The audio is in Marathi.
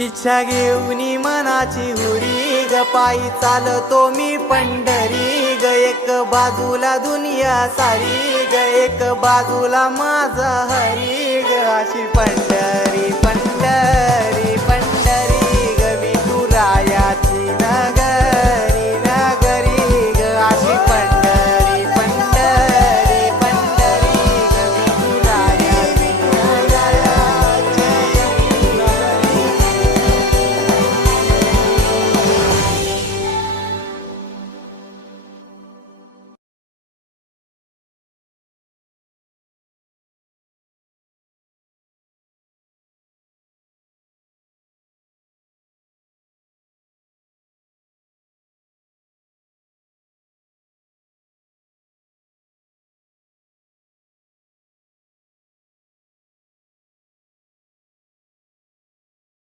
इच्छा घेऊन मनाची हुरी ग पायी चालतो मी पंढरी ग एक बाजूला दुनिया सारी ग एक बाजूला माझा हरी ग अशी पंढरी